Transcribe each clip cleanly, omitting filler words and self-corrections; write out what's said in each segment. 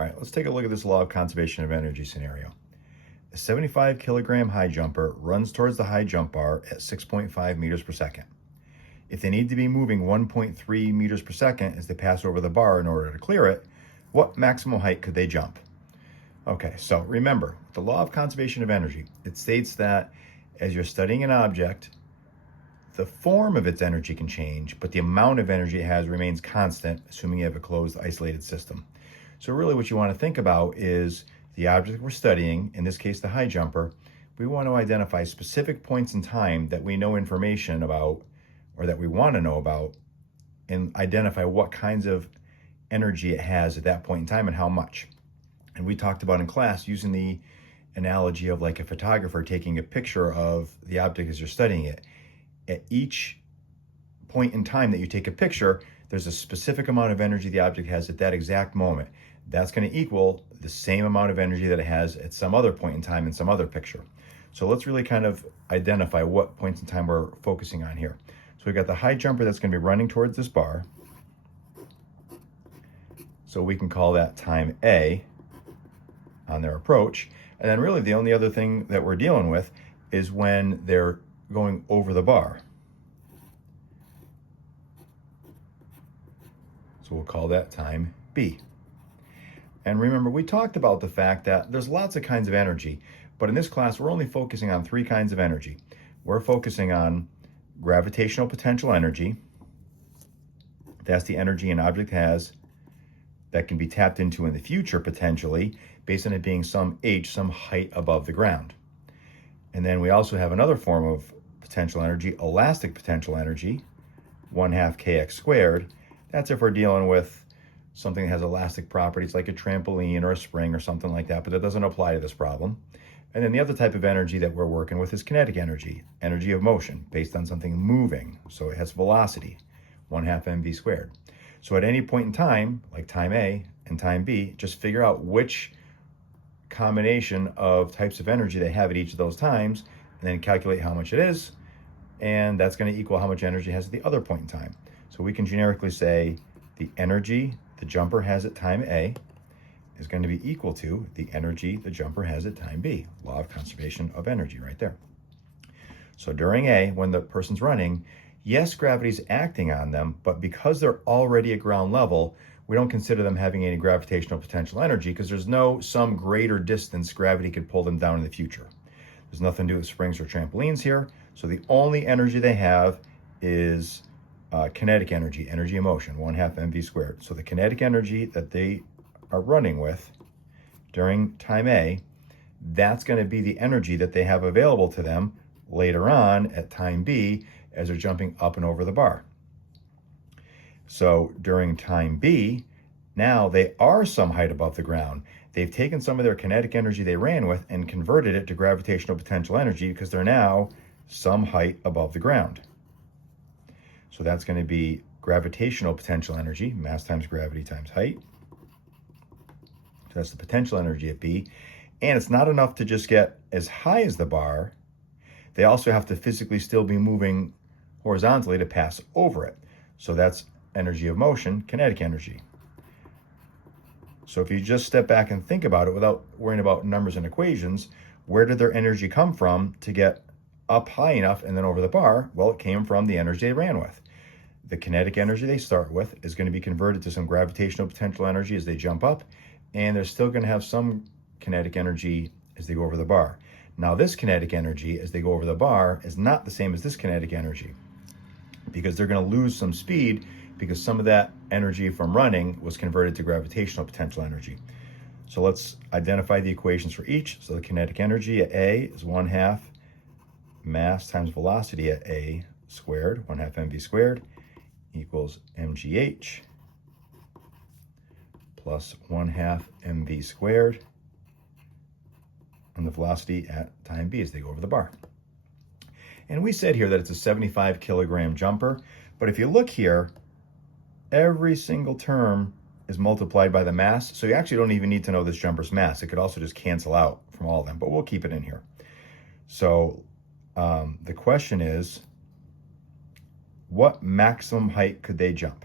All right, let's take a look at this law of conservation of energy scenario. A 75 kilogram high jumper runs towards the high jump bar at 6.5 meters per second. If they need to be moving 1.3 meters per second as they pass over the bar in order to clear it, what maximum height could they jump? Okay, so remember, the law of conservation of energy, it states that as you're studying an object, the form of its energy can change, but the amount of energy it has remains constant, assuming you have a closed, isolated system. So really what you want to think about is the object we're studying, in this case the high jumper. We want to identify specific points in time that we know information about, or that we want to know about, and identify what kinds of energy it has at that point in time and how much. And we talked about in class using the analogy of like a photographer taking a picture of the object as you're studying it. At each point in time that you take a picture, there's a specific amount of energy the object has at that exact moment. That's going to equal the same amount of energy that it has at some other point in time in some other picture. So let's really kind of identify what points in time we're focusing on here. So we've got the high jumper that's going to be running towards this bar. So we can call that time A on their approach. And then really the only other thing that we're dealing with is when they're going over the bar. So we'll call that time B. And remember, we talked about the fact that there's lots of kinds of energy, but in this class, we're only focusing on 3 kinds of energy. We're focusing on gravitational potential energy. That's the energy an object has that can be tapped into in the future potentially, based on it being some h, some height above the ground. And then we also have another form of potential energy, elastic potential energy, 1/2 kx squared. That's if we're dealing with something that has elastic properties like a trampoline or a spring or something like that, but that doesn't apply to this problem. And then the other type of energy that we're working with is kinetic energy, energy of motion, based on something moving. So it has velocity, 1/2 mv squared. So at any point in time, like time A and time B, just figure out which combination of types of energy they have at each of those times, and then calculate how much it is, and that's going to equal how much energy it has at the other point in time. So we can generically say the energy the jumper has at time A is going to be equal to the energy the jumper has at time B. Law of conservation of energy right there. So during A, when the person's running, yes, gravity's acting on them, but because they're already at ground level, we don't consider them having any gravitational potential energy because there's no some greater distance gravity could pull them down in the future. There's nothing to do with springs or trampolines here. So the only energy they have is kinetic energy, energy of motion, 1/2 mv squared. So the kinetic energy that they are running with during time A, that's going to be the energy that they have available to them later on at time B as they're jumping up and over the bar. So during time B, now they are some height above the ground. They've taken some of their kinetic energy they ran with and converted it to gravitational potential energy because they're now some height above the ground. So that's going to be gravitational potential energy, mass times gravity times height. So that's the potential energy at B. And it's not enough to just get as high as the bar. They also have to physically still be moving horizontally to pass over it. So that's energy of motion, kinetic energy. So if you just step back and think about it without worrying about numbers and equations, where did their energy come from to get up high enough and then over the bar? Well, it came from the energy they ran with. The kinetic energy they start with is going to be converted to some gravitational potential energy as they jump up, and they're still going to have some kinetic energy as they go over the bar. Now, this kinetic energy as they go over the bar is not the same as this kinetic energy because they're going to lose some speed because some of that energy from running was converted to gravitational potential energy. So let's identify the equations for each. So the kinetic energy at A is 1/2 mass times velocity at A squared, 1/2 mv squared, equals mgh plus 1/2 mv squared and the velocity at time B as they go over the bar. And we said here that it's a 75 kilogram jumper, but if you look here, every single term is multiplied by the mass, so you actually don't even need to know this jumper's mass. It could also just cancel out from all of them, but we'll keep it in here. So the question is, what maximum height could they jump?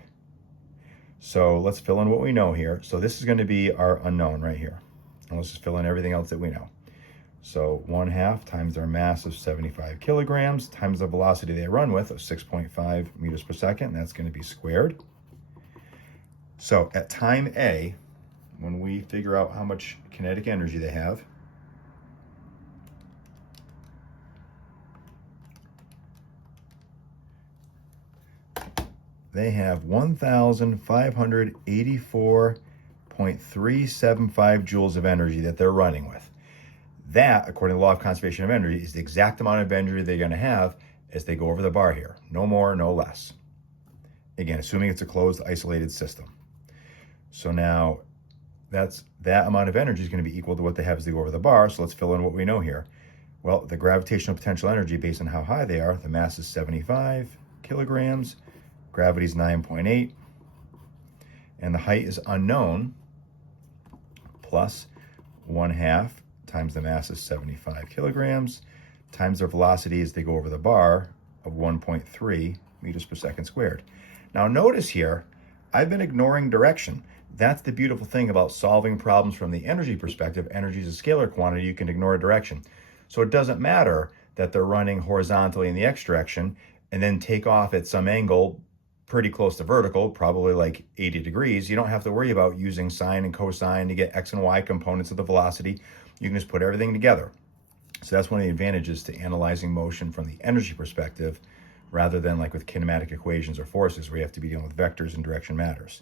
So let's fill in what we know here. So this is going to be our unknown right here. And let's just fill in everything else that we know. So 1/2 times their mass of 75 kilograms times the velocity they run with of 6.5 meters per second. That's going to be squared. So at time A, when we figure out how much kinetic energy they have, they have 1,584.375 joules of energy that they're running with. That, according to the law of conservation of energy, is the exact amount of energy they're going to have as they go over the bar here. No more, no less. Again, assuming it's a closed, isolated system. So now that amount of energy is going to be equal to what they have as they go over the bar. So let's fill in what we know here. Well, the gravitational potential energy, based on how high they are, the mass is 75 kilograms, gravity is 9.8, and the height is unknown, plus 1/2 times the mass is 75 kilograms, times their velocity as they go over the bar of 1.3 meters per second squared. Now notice here, I've been ignoring direction. That's the beautiful thing about solving problems from the energy perspective. Energy is a scalar quantity, you can ignore direction. So it doesn't matter that they're running horizontally in the x direction and then take off at some angle pretty close to vertical, probably like 80 degrees. You don't have to worry about using sine and cosine to get x and y components of the velocity. You can just put everything together. So that's one of the advantages to analyzing motion from the energy perspective, rather than like with kinematic equations or forces where you have to be dealing with vectors and direction matters.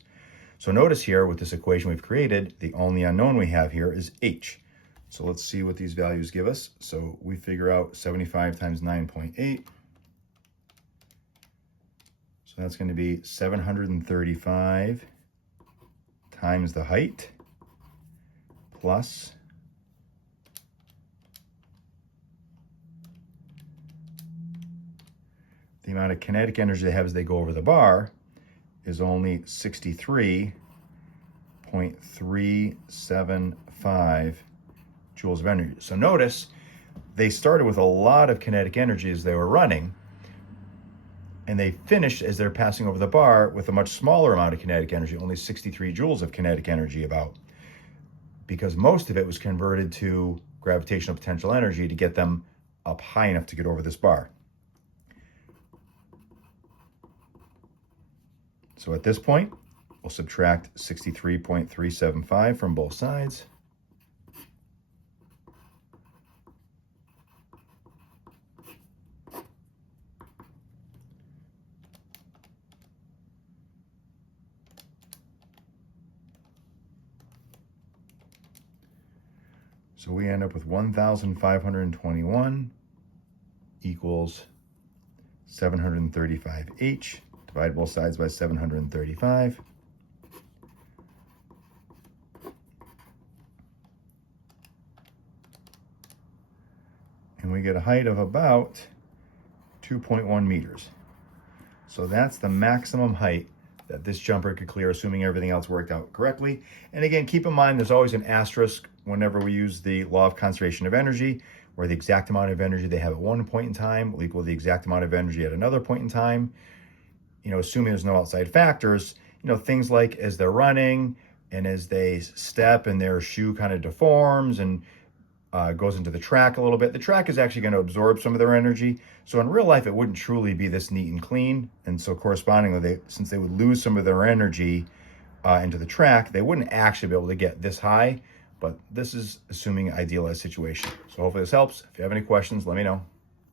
So notice here with this equation we've created, the only unknown we have here is h. So let's see what these values give us. So we figure out 75 times 9.8. So that's going to be 735 times the height plus the amount of kinetic energy they have as they go over the bar is only 63.375 joules of energy. So notice they started with a lot of kinetic energy as they were running, and they finished as they're passing over the bar with a much smaller amount of kinetic energy, only 63 joules of kinetic energy about, because most of it was converted to gravitational potential energy to get them up high enough to get over this bar. So at this point, we'll subtract 63.375 from both sides. So we end up with 1,521 equals 735h. Divide both sides by 735. And we get a height of about 2.1 meters. So that's the maximum height that this jumper could clear, assuming everything else worked out correctly. And again, keep in mind, there's always an asterisk whenever we use the law of conservation of energy, where the exact amount of energy they have at one point in time will equal the exact amount of energy at another point in time. You know, assuming there's no outside factors, you know, things like as they're running and as they step and their shoe kind of deforms and goes into the track a little bit, the track is actually going to absorb some of their energy. So in real life, it wouldn't truly be this neat and clean. And so correspondingly, since they would lose some of their energy into the track, they wouldn't actually be able to get this high. But this is assuming idealized situation. So hopefully this helps. If you have any questions, let me know.